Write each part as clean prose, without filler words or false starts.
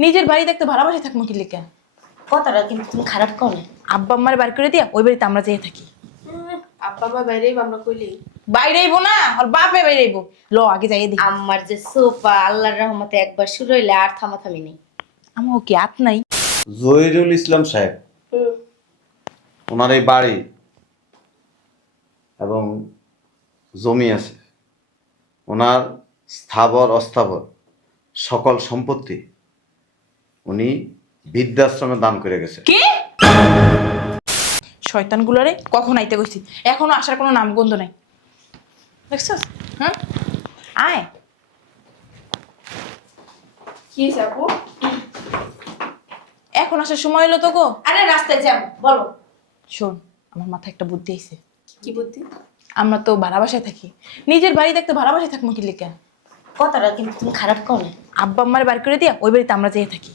নিজের বাড়ি দেখতে ভাড়া বাসায় থাকবো কি লিখা? কথাটা কিন্তু তুমি খারাপ কও না। আব্বা আম্মার বাড়ি করে দিয়া ওই বাড়িতে আমরা যেয়ে থাকি। আব্বা মা বাইরেই আমরা কইলি বাইরে আইবো না, আর বাপে বাইরে আইবো। ল আগে যাইয়ে দেখি। আমার যে সোফা আল্লাহর রহমতে একবার শুরু হইলে আর থামাথামি নেই। আমার কি হাত নাই? জহিরুল ইসলাম সাহেব, ওনার এই বাড়ি এবং জমি আছে, ওনার স্থাবর অস্থাবর সকল সম্পত্তি উনি বৃদ্ধাশ্রমে দান করে গেছে। কি শয়তান গুলারে কখন আইতে কইছি, এখনো আসার কোনো নামগন্ধ নাই। দেখছস? হ্যাঁ আয়। কি যাবো? এখন আসার সময় হলো তো গো। আরে রাস্তায় যাও, বলো। শোন, আমার মাথায় একটা বুদ্ধি আইছে। কি বুদ্ধি? আমরা তো ভাড়া বাসায় থাকি, নিজের বাড়ি দেখতে ভাড়া বাসায় থাকবো কি লিখা? কথাটা কিন্তু তুমি খারাপ কও না। আব্বা আম্মার বাড়ি করে দিয়া ওই বাড়িতে আমরা যেয়ে থাকি।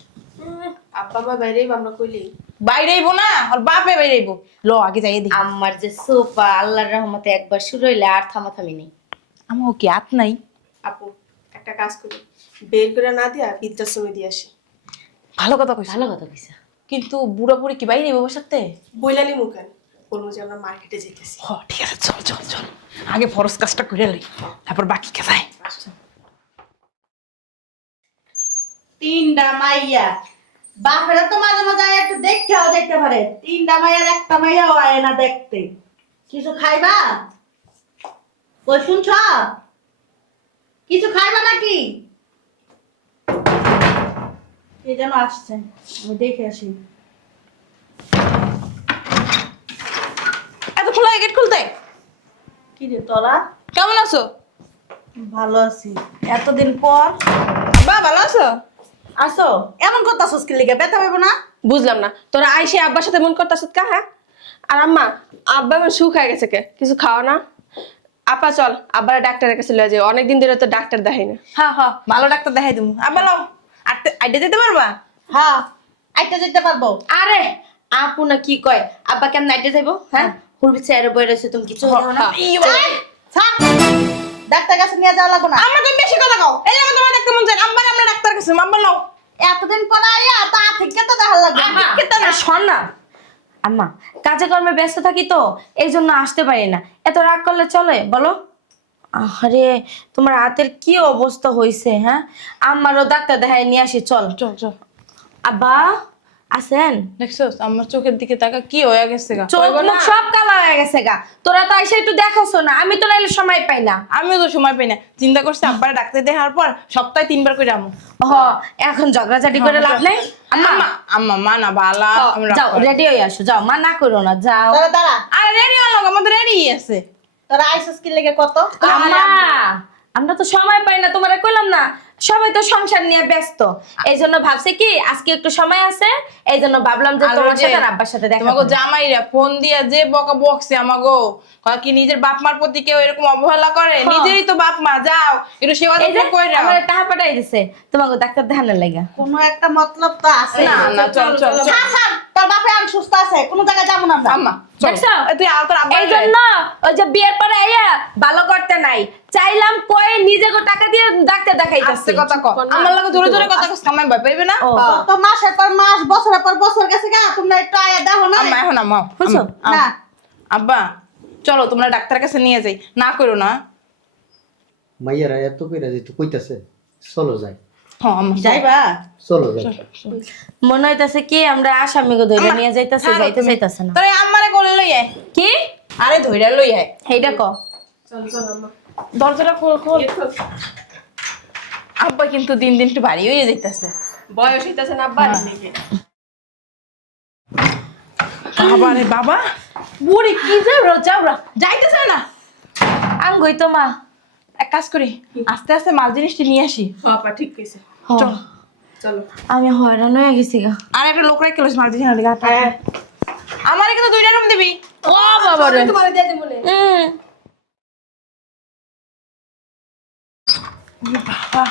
আব্বা মা বাইরেই আমরা কইলি বাইরে আইবো না, আর বাপে বাইরে আইবো। ল আগে যাইয়ে দেখি। আমার যে সোফা আল্লাহর রহমতে একবার শুরু হইলে আর থামাথামি নেই। আমার কি হাত নাই? আপু একটা কাজ করি, বের করে না দিয়া বৃদ্ধাশ্রমে দিয়ে আসি। ভালো কথা কইছ, ভালো কথা কইছা। কিন্তু বুড়া বুড়ি কি বাইরে আইবো বসাতে? বইলালি মুখান বলবো যে আমরা মার্কেটে যেতেছি। হ ঠিক আছে, চল চল চল, আগে ফরজ কাজটা করে লই, তারপর বাকি কাজায়। তিনটা মাইয়া বাপেরা তো মাঝে মাঝে একটু দেখেও দেখতে পারে। তিনটা মাইয়ার একটা মাইয়াও আয় না দেখতে। কিছু খাইবা? ওই শুনছ? কিছু খাইবা নাকি? কে যেন আসছে, আমি দেখে আসি। এত খোলা গেট খুলতে? কি রে তোরা? কেমন আছো? ভালো আছি, এতদিন পর বা ভালো আছো? আসো। এমন কথা সুস্কি লিখে ব্যথা পাইব না? বুঝলাম না, তোরা আইসে আব্বার সাথে মন করতাস কা? হ্যাঁ, আর আম্মা আব্বা আমার সুখ হয়ে গেছে কে? কিছু খাও না? আপা চল আব্বার ডাক্তারের কাছে লয়ে যাই, অনেকদিন ধরে তো ডাক্তার দেখাই না। হ্যাঁ হ্যাঁ, ভালো ডাক্তার দেখাই তুমি। আবার নাও, আইডে যেতে পারবা? হ্যাঁ, আইটা যেতে পারবো। আরে আপু না কি কয়, আব্বা কেমন নাইটে যাইবো? হ্যাঁ, হুলবি চেয়ারে বই রয়েছে, তুমি কিছু দাও না। থাক, ডাক্তার কাছে নিয়ে যাওয়া লাগবো না। আমরা তুমি বেশি কথা কও, এই যে তোমার দেখতে মন চায়, আব্বা আমরা ডাক্তার কাছে। আব্বা নাও। এতদিন পর আইয়া তা থেকে তো দেখা লাগবে। শোন না আম্মা, কাজে কর্মে ব্যস্ত থাকি তো এই জন্য আসতে পারি না। এত রাগ করলে চলে বলো? আরে তোমার হাতের কি অবস্থা হয়েছে? হ্যাঁ, আমারও ডাক্তার দেখাই নিয়ে আসি। চল চল চল। আব্বা আছেন? দেখছো আমার চোখের দিকে তাকা, কি হয়ে গেছে গা? চোখ মুখ সব কালা হয়ে গেছে গা। তোরা তো এসে একটু দেখাছো না, আমি তো নাইলে সময় পাই না। আমিও তো সময় পাই না, চিন্তা করছি আব্বারে ডাক্তার দেখার পর সপ্তাহে 3 বার করে আমু। হ, এখন ঝগড়াঝাটি করে লাভ নেই। আম্মা আম্মা আম্মা মা না বালা, আমরা যাও রেডি হয়ে আসো, যাও মা না করো না, যাও। দাঁড়া দাঁড়া, আরে রেডি হলো, আমাদের রেডি আছে। তোরা আইসস কি লেগে কত? আম্মা আমরা তো সময় পাই না, তোমারে কইলাম না সবাই তো সংসার নিয়ে ব্যস্ত, এই জন্য ভাবছি কি আজকে একটু সময় আছে, এই জন্য ভাবলাম যে তোমার সাথে আর আব্বার সাথে দেখা তোমাকে করব। জামাইরা ফোন দিয়া যে বকা বকছে আমাগো, কয় কি নিজের বাপ মার প্রতি কেউ এরকম অবহেলা করে? নিজেরই তো বাপ মা, যাও একটু সেবা এই যে যত্ন কইরা। আমার টাকা পাঠাই দিছে তোমাকে ডাক্তার দেখানোর লাগা। কোনো একটা মতলব তো আছে। না না, চল চল চল। ছাড়, ছাড়, তোর বাপে আমি সুস্থ আছে, কোনো জায়গায় যাবো না আমরা। আম্মা চল, দেখছো? তুই আর তোর আব্বা এই জন্য ওই যে বিয়ের পরে আইয়া ভালো করতে নাই চাইলাম, কই নিজেকে টাকা দিয়ে ডাক্তার দেখাইতাছি। আস্তে কথা কও, আমার লাগে জোরে জোরে কথা কস, কামাই ভয় পাইবে না? ও, তো মাসের পর মাস, বছরের পর বছর গেছে গা, তোমরা একটু আয়া দেখো না। আম্মা এখন আম্মা বুঝছো? না, আব্বা চলো তোমরা ডাক্তারের কাছে নিয়ে যাই, না করো না। মাইয়ারা এত কইরা যেত কইতাছে চলো যাই, হ্যাঁ আম্মা যাইবা? চলো যাই। মনে হইতাছে কি আমরা আসামিকে ধরে নিয়ে যাইতাছি, যাইতে চাইতাছে না। তোরে আম্মারে কোলে লই আয়। কি আরে ধইরা লই আয়। এইটা ক চল চল আম্মা, দরজাটা খোল খোল। ইয়ে খোল। আব্বা কিন্তু দিন দিন একটু ভারী হয়ে যাইতাছে। বয়স হইতাছে না আব্বার নাকি? বাবা রে বাবা, বুড়ি কি যাওরা যাইতেছে না। আঙ্গুই তো মা। এক কাজ করি, আস্তে আস্তে মাল জিনিসটি নিয়ে আসি। আপা ঠিক কইছে, চল চলো। আমি হয়রান হয়ে গেছি গা। আর একটা লোক রাখতে মাল জিনিস আনলি গাটা। আমারে কিন্তু 2টা রুম দিবি। ও বাবা রে, তোমারে দিয়ে দেব বলে। বাবা,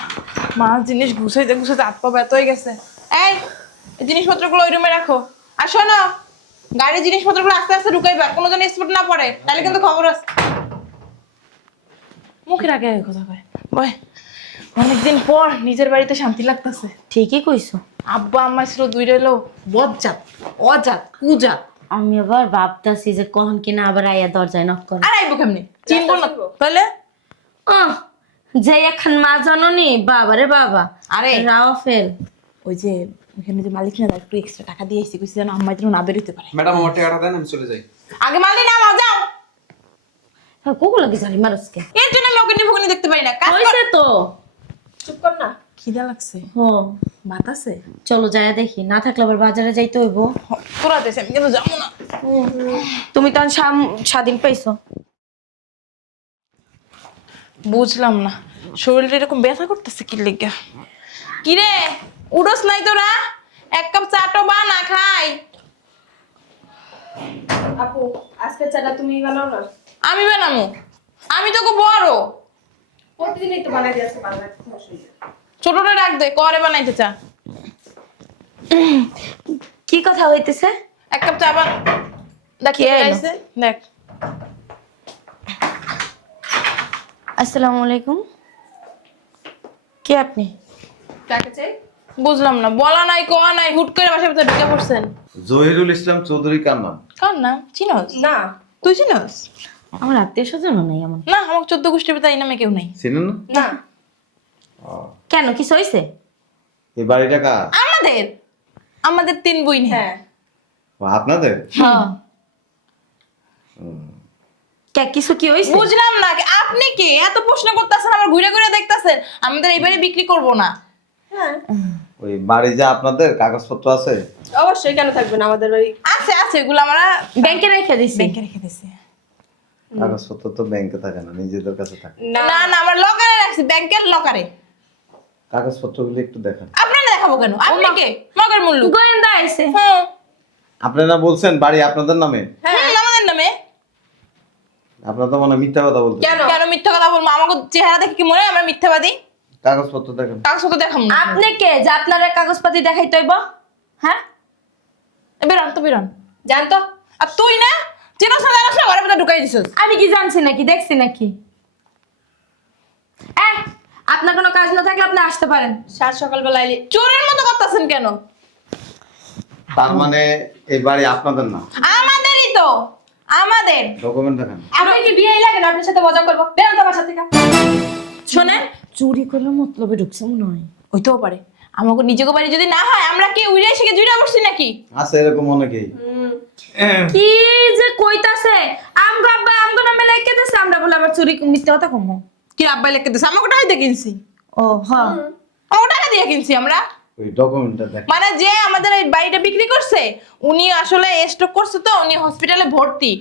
মাল জিনিস গুছাইতে গুছাইতে হাত পা ব্যথা হয়ে গেছে। এই জিনিসপত্রগুলো ওই রুমে রাখো। আর শোনো, গাড়ির জিনিসপত্রগুলো আস্তে আস্তে ঢুকাইবা, কোনো যেন স্পট না পড়ে, তাহলে কিন্তু খবর আছে। মুখের আগে কথা কয় বয়, অনেকদিন পর নিজের বাড়িতে শান্তি লাগতেছে। ঠিকই কইছো। আব্বা আম্মা ছিল দুইটা হলো বজ্জাত, অজাত, কুজাত। আমি আবার ভাবতাছি যে কখন কিনা আবার আইয়া দরজায় নক করে। আর আইবো কেমনি? চিনবো না তাহলে? আহ, যে এখন মা জাননি, বাবারে বাবা, আরে। রাওফেল। ওই যে ওখানে যে মালিক না একটু এক্সট্রা টাকা দিয়ে এসেছি, কইছি যেন আম্মা যেন না বেরোতে পারে। ম্যাডাম আমার টাকাটা দেন, আমি চলে যাই। আগে মালিক না যাও। হ্যাঁ, কোকো লাগে জানি মানুষকে। এর জন্য আমি ওখানে ভুগনি দেখতে পারি না। কাজ কর। হইছে তো। চুপ কর না। খিদা লাগছে, ও, ভাত আছে? চলো যায় দেখি, না থাকলে আবার বাজারে যাইতে হইব। তোরা দেশে আমি কিন্তু যাবো না। তুমি তো স্বাধীন পাইছো। বুঝলাম না শরীরটা এরকম ব্যথা করতেছে কি লেগা। কি রে উড়োস নাই তোরা? এক কাপ চাটো বা না খাই। আপু আজকে চাটা তুমি বানাও না। আমি বানামু? আমি তোকে বড়। প্রতিদিনই তো বানাই দিয়েছে, ভালো লাগছে অসুবিধা। ছোটটা ডাক দে, করে বানাইতে চা। কি কথা হইতেছে? এক কাপ চা বান। দেখ কে কে এলো? আইছে, দেখ। আসসালামু আলাইকুম। কে আপনি? কাকে চাই? বুঝলাম না, বলা নাই কোয়া নাই, হুট করে বাসার ভিতরে ঢুকে পড়ছেন। জহিরুল ইসলাম চৌধুরী কার নাম? কার নাম চিনোস? না। তুই চিনোস? আমার আত্মীয় স্বজনও নাই এমন। না, আমার 14 গোষ্ঠীর ভিতরে এই নামে কেউ নাই। চিনেন না? না। কেন, কিছু হইছে? এই বাড়িটা কার? আমাদের আমাদের 3 বই নেই। হ্যাঁ। ও, আপনাদের? হ্যাঁ। কে, কিছু কি হইছে? বুঝলাম না, আপনি কি এত প্রশ্ন করতেছেন, আবার ঘুরে ঘুরে দেখতেছেন? আমাদের এইবারে বিক্রি করব না। হ্যাঁ ওই বাড়ি যে আপনাদের কাগজপত্র আছে? অবশ্যই, কেন থাকবে না আমাদের বাড়ি? আছে আছে, এগুলো আমরা ব্যাংকে রেখে দিছি। ব্যাংকে রেখে দিছি। কাগজপত্র তো ব্যাংকে থাকে না, নিজেদের কাছে থাকে। না। না না, আমরা লকারে রাখছি, ব্যাংকের লকারে। কাগজপত্রগুলো একটু দেখান। আপনারা দেখাবো কেন? আপনি কে? মগের মূল্য। গোয়েন্দা আইছে। হ্যাঁ, আপনারা বলছেন বাড়ি আপনাদের নামে? আমাদের নামে। আপনারা তো মনে হয় মিথ্যা কথা বলতেন। কেন? কেন মিথ্যা কথা বলবো? আমাকে চেহারা দেখে কি মনে হয় আমরা মিথ্যাবাদী? কাগজপত্র দেখেন। কাগজপত্র দেখাম না। আপনি কে যে আপনার কাগজপাতি দেখাইতে হইব? হ্যাঁ, বেরোন তো বেরোন। জানতো? আর তুই না চিনোস না, জানোস না, ঘরের ভিতরে ঢুকাই দিছিস। আমি কি জানছি নাকি, দেখছি নাকি? আপনার কোনো কাজ না থাকলে আপনি আসতে পারেন। সাত সকালবেলা এলি। চোরের মতো করতেছেন কেন? তার মানে এই বাড়ি আপনাদের না? আমাদেরই তো, আমাদের। ডকুমেন্ট দেখান। আপনার কি বিয়ে লাগে না? আপনার সাথে মজা করবো, বেরোন তো বাসা থেকে। শোনেন, চুরি করলে মতলবে ঢুকছে মনে হয়। হইতেও পারে। আমাকে নিজেকে বাড়ি যদি না হয়, আমরা কি উড়ে এসে জুড়ে বসছি নাকি? আছে এরকম অনেকেই। কি যে কইতাছে? আমগো আব্বা আমগো নামে লেখকেতেছে, আমরা বলে আবার চুরি মিথ্যা কথা কমো। কি আব্বাই লেখকে দিছে? আমাকে টাকা দিয়ে কিনছি। ও হ্যাঁ, ও টাকা দিয়ে কিনছি আমরা। ওই ডকুমেন্টটা দেখ। মানে যে আমাদের এই বাড়িটা বিক্রি করছে, উনি আসলে স্ট্রোক করছে, তো উনি হসপিটালে ভর্তি।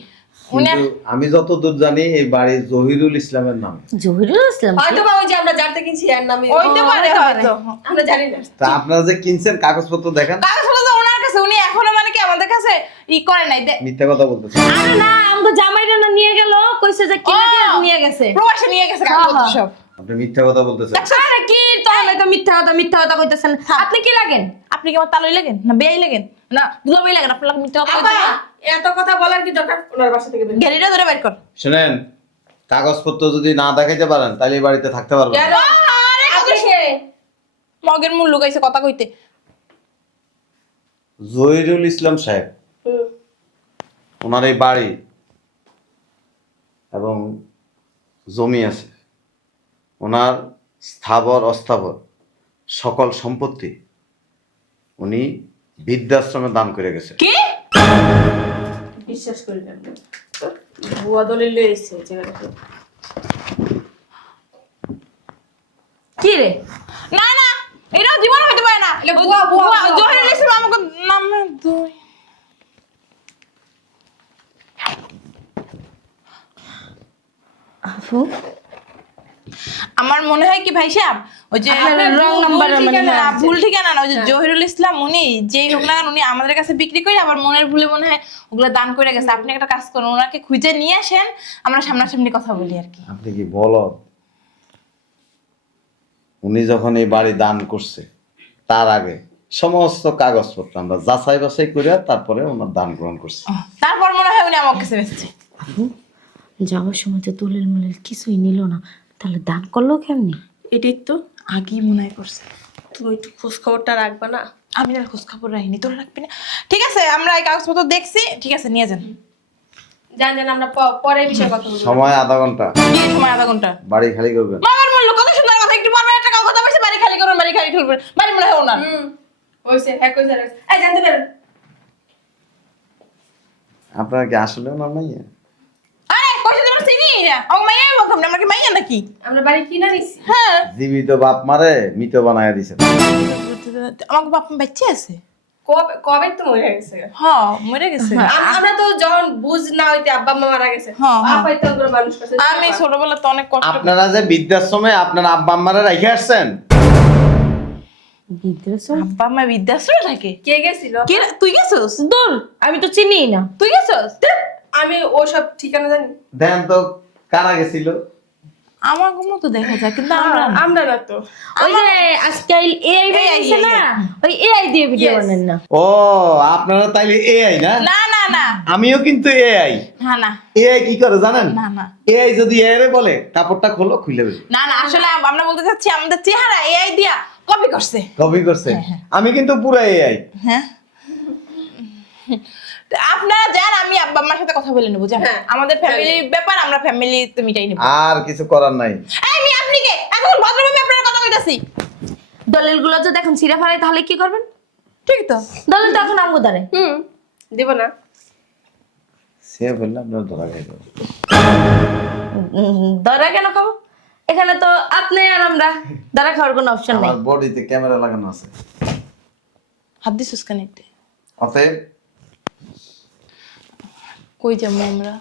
উনি কিন্তু আমি যতদূর জানি এই বাড়ি জহিরুল ইসলামের নাম। জহিরুল ইসলাম কি? হয়তো বা ওই যে আমরা জানতে কিনছি এর নামে। হইতে পারে হয়তো। আমরা জানি না। তা আপনারা যে কিনছেন কাগজপত্র দেখান। কাগজপত্র তো ওনার কাছে, উনি এখনো মানে কি আমাদের কাছে ই করে নাই। মিথ্যা কথা বলতেছেন। আরে না, আমগো জামাইরা না নিয়ে গেল, কইছে যে কিনে দিয়ে নিয়ে গেছে। প্রবাসে নিয়ে গেছে কাগজপত্র সব। আপনি মিথ্যা কথা বলতেছেন। আরে কি তাহলে তো মিথ্যা কথা কইতেছেন। আপনি কি লাগেন? আপনি কি আমার তালই লাগেন না বেয়াই লাগেন না দুলাভাই লাগেন? আপনার লাগে মিথ্যা কথা আপা, কইতে এত কথা বলার কি দরকার? ওনার বাসা থেকে বের। গ্যারিটা ধরে বের কর। শুনেন, কাগজপত্র যদি না দেখাইতে পারেন তাহলে এই বাড়িতে থাকতে পারবেন না। কেন? আরে আপনি কে? মগের মূল্য গাইছে কথা কইতে। জহিরুল ইসলাম সাহেব, হুম। ওনার এই বাড়ি এবং জমি আছে, ওনার স্থাবর অস্থাবর সকল সম্পত্তি উনি বৃদ্ধাশ্রমে দান করে গেছে। কি? বিশ্বাস করি না। ভুয়া দলিল লয়ে এসেছে এই জায়গাটাতে। কি রে? না না, এটা জীবন হইতে পারে না। এটা ভুয়া, ভুয়া, ভুয়া। জহিরুল ইসলাম আমাকে নামে দুই। আপু, আমার মনে হয় কি ভাই সাহেব, ওই যে আপনার wrong number ভুল ঠিকানা, মনে হয়। ভুল ঠিকানা না, ওই যে জহিরুল ইসলাম উনি যেই হোক না কেন, উনি আমাদের কাছে বিক্রি করে আবার মনের ভুলে মনে হয় ওগুলো দান করে গেছে। আপনি একটা কাজ করুন, ওনাকে খুঁজে নিয়ে আসেন, আমরা সামনাসামনি কথা বলি আর কি। আপনি কি বলদ? উনি যখন এই বাড়ি দান করছে তার আগে সমস্ত কাগজপত্র আমরা যাচাই বাছাই করে তারপরে ওনার দান গ্রহণ করছি। তারপর মনে হয় উনি আমার কাছে বেঁচেছে। আপু, যাওয়ার সময় তো দলিল মলিল কিছুই নিল না, তাহলে দান করলো কেমনি? এটাই তো। আগেই মনে হয় করছে। তুমি একটু খোঁজ খবরটা রাখবা না? আমি আর খোঁজ খবর রাখিনি, তোর রাখবি না? ঠিক আছে, আমরা এই কাগজপত্র দেখছি, ঠিক আছে নিয়ে যান। জান জান আমরা পরে এই বিষয়ে কথা বলবো। সময় আধা ঘন্টা, কি সময়? আধা ঘন্টা? বাড়ি খালি করবেন। বাবার বললো কত সুন্দর কথা, একটু পর একটা কথা বলছে, বাড়ি খালি করবেন, বাড়ি খালি করবেন, বাড়ি মনে হয় ওনার। হইছে হ্যাঁ কইছে এই জানতে পারেন আপনারা কি আসলে ওনার মাইয়া? আরে কইছে তোমার চিনি না, ও মাইয়া বলতাম না, আমরা কি মাইয়া নাকি? আমরা বাড়ি কিনা নিছি। হ্যাঁ, জীবিত বাপ মারে মৃত বানায় দিছেন। আমাকে বাপ মা বাচ্চা আছে। কবে কবে তো মরে গেছে। হ্যাঁ, মরে গেছে। আমরা তো যখন বুঝ না হইতে আব্বা মা মারা গেছে, হ্যাঁ, হ্যাঁ। আপাই তো করে মানুষ করছে। আমি ছোটবেলা তো অনেক কষ্ট আপনারা যে বৃদ্ধাশ্রমে আপনার আব্বা আম্মারে রেখে আসছেন, বৃদ্ধাশ্রম? আব্বা মা বৃদ্ধাশ্রমে থাকে? কে গেছিল? কে? তুই গেছিস? দূর, আমি তো চিনিই না। তুই গেছিস? আমি ওসব ঠিকানা জানি। দেন তো কারা গেছিল? আমার কোনো তো দেখা যায়, কিন্তু আমরা না। আমরা না তো। ওই যে আজকাল এআই বেরিয়েছে না, ওই এআই দিয়ে ভিডিও Yes. বানান না। ও আপনারা তাইলে এআই না? না না না আমিও কিন্তু এআই। না না এআই কি করে জানেন? না না এআই যদি এআই রে বলে কাপড়টা খোলো, খুলে দেবে। না না, আসলে আমরা বলতে চাচ্ছি আমাদের চেহারা এআই দিয়া কপি করছে। কপি করছে। আমি কিন্তু পুরো এআই। হ্যাঁ, তো আপনারা যান, আমি আব্বা আম্মার সাথে কথা বলে নেবো, জান। হ্যাঁ, আমাদের ফ্যামিলি ব্যাপার, আমরা ফ্যামিলি তো মিটাই নেবো। আর কিছু করার নাই। এই মি, আপনি কে? এখন ভদ্রভাবে আপনার কথা কইতাছি। দলিলগুলো যদি এখন ছিঁড়ে ফেলাই তাহলে কি করবেন? ঠিক তো? দলিল তো এখন আমগো দ্বারে। দেব না। সে বললে আপনার ধরা খাই যাবে। ধরা কেন খাবো? এখানে তো আপনি আর আমরা ধরা খাওয়ার কোনো অপশন নাই। আমার বডিতে ক্যামেরা লাগানো আছে। হাত দিছিস কানেক্টে? অতএব কই যাবো আমরা?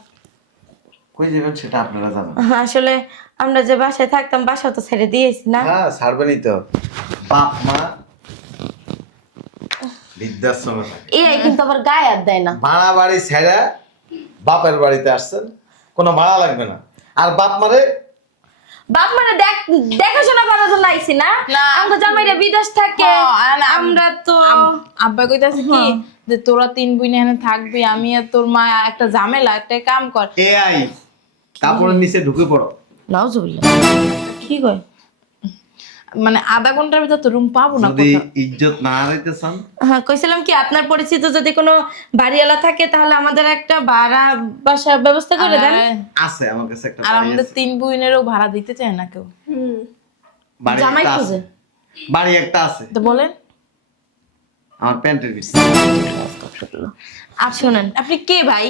কই যাবেন সেটা আপনারা জানেন। আসলে আমরা যে বাসায় থাকতাম, বাসা তো ছেড়ে দিয়েছি না। হ্যাঁ, ছাড়বেনই তো। বাপ মা বৃদ্ধাশ্রমে থাকে। এআই কিন্তু আবার গায়ে হাত দেয় না। ভাড়া বাড়ি ছেড়ে বাপের বাড়িতে আসছেন, কোনো ভাড়া লাগবে না। আর বাপ মারে বাপ মানে দেখাশোনা করার জন্য আইছি না। না। আমরা জামাইরা বিদেশ থাকে, আমরা তো আব্বা কইতাছে কি যে তোরা 3 বোন এখানে থাকবি, আমি আর তোর মা একটা ঝামেলা, একটা কাম কর। এআই কাপড়ের নিচে ঢুকে পড়ো। নাউজুবিল্লাহ। কি কয়? মানে আধা ঘন্টার ভিতর তো রুম পাবো না যদি কোথাও। ইজ্জত না হারাইতে চান, হ্যাঁ, কইছিলাম কি আপনার পরিচিত যদি কোনো বাড়িওয়ালা থাকে তাহলে আমাদের একটা ভাড়া বাসার ব্যবস্থা করে দেন। আছে আমার কাছে একটা আর বাড়ি আমাদের আছে। 3 বোনেরও ভাড়া দিতে চায় না কেউ। বাড়ি জামাই একটা খুঁজে। আছে। বাড়ি একটা আছে তো বলেন, আমার প্যান্টের ভিতরে। শুনেন, আপনি কে ভাই?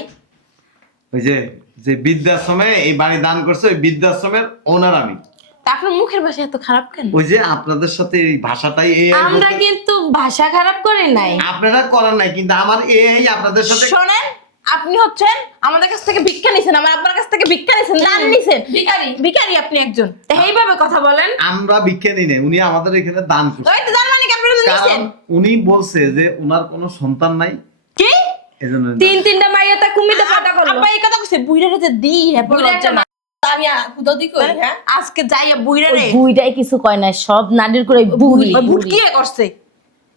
ওই যে যে বৃদ্ধাশ্রমে এই বাড়ি দান করছে, ওই বৃদ্ধাশ্রমের ওনার আমি। তা আপনার মুখের ভাষা এত খারাপ কেন? ওই যে আপনাদের সাথে এই ভাষাটাই আমরা কিন্তু ভাষা খারাপ করে নাই। আপনারা করেন নাই, কিন্তু আমার এই আপনাদের সাথে শোনেন, আপনি হচ্ছেন আমাদের কাছ থেকে ভিক্ষা নিছেন, আমার আপনার কাছ থেকে ভিক্ষা নিছেন, দান নিছেন। ভিখারি, ভিখারি আপনি একজন। তা এইভাবে কথা বলেন। আমরা ভিক্ষা নিই নাই, উনি আমাদের এখানে দান করছে। ওই তো দান মানে কি আপনারা তো কারণ নিছেন? উনি বলছে যে উনার কোনো সন্তান নাই, কি? এজন্য তিনটা মাইয়া তা কুমিতে পাটা করলো। আব্বা এই কথা কইছে, বুইড়ারে যে দি হ্যাঁ বুইড়া একটা আমি হুদদি কই হ্যাঁ? আজকে যাইয়া বুইড়ারে বুইটাই কিছু কয় না, সব নাডির করে বুড়ি। ভুটকি করছে।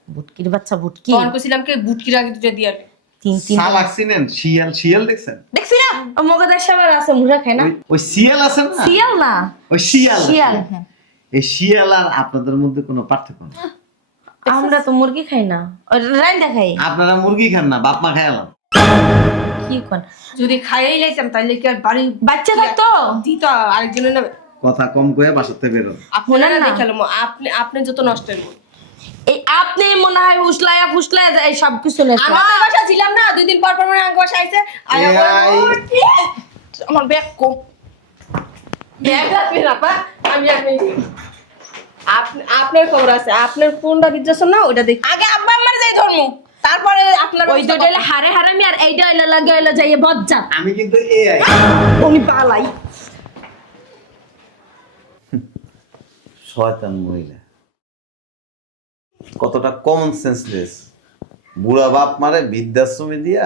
বুটকির বাচ্চা বুটকি। তখন কইছিলাম কি বুটকির আগে দুটো দিয়ে তিন সালাক চিনেন? শিয়াল, শিয়াল দেখছেন? দেখছি না? মগদার সবার আছে, মুড়া খায় না। ওই শিয়াল আছে না, শিয়াল না, ওই শিয়াল। শিয়াল। এই শিয়াল আর আপনাদের মধ্যে কোনো পার্থক্য নেই। আমরা তো মুরগি খাই না, ওই রাইন্দা খাই। আপনারা মুরগি খান না, বাপ মা খাইলাম। কি কোন? যদি খাইয়াই লাইতাম তাহলে কি আর বাড়ি বাচ্চা থাকতো। দিত আরেকজনের নামে। কথা কম কয়ে বাসাতে বেরো। আপনারা শোনেন না। দেখালাম আপনি আপনি যত নষ্টের মন। এই আপনি মনে হয় ফুসলায়া ফুসলায়া যায় সব কিছু নেই। আমি তো বাসা ছিলাম না, 2 দিন পর পর মনে আঙ্গ বাসা আইছে আয়া আমার ব্যাগ কো। ব্যাগ রাখবেন আপা, আমি আপনার খবর আছে, আপনার কোনটা বিদ্যাসন না ওটা দেখি। আগে আব্বা আম্মার যাই ধর্ম, তারপরে আপনার ওই দুইটা হইলে হারে হারামি আর এইটা হইলে লাগে হইলে যাইয়ে বজ্জা। আমি কিন্তু এআই। উনি পালাই। শয়তান মহিলা, কতটা কমন সেন্সলেস। বুড়া বাপ মারে বৃদ্ধাশ্রমে দিয়া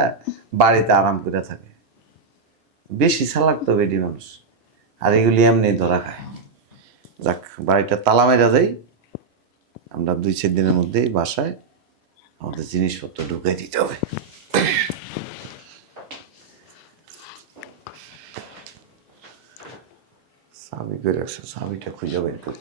বাড়িতে আরাম করে থাকে। বেশি চালাক তো বেডি মানুষ, আর এগুলি এমনি ধরা খায়। যাক, বাড়িটা তালা মেরা যাই, আমরা 2-4 দিনের মধ্যেই বাসায় আমাদের জিনিসপত্র ঢুকে দিতে হবে। চাবি করে রাখছে, চাবিটা খুঁজে বের করি।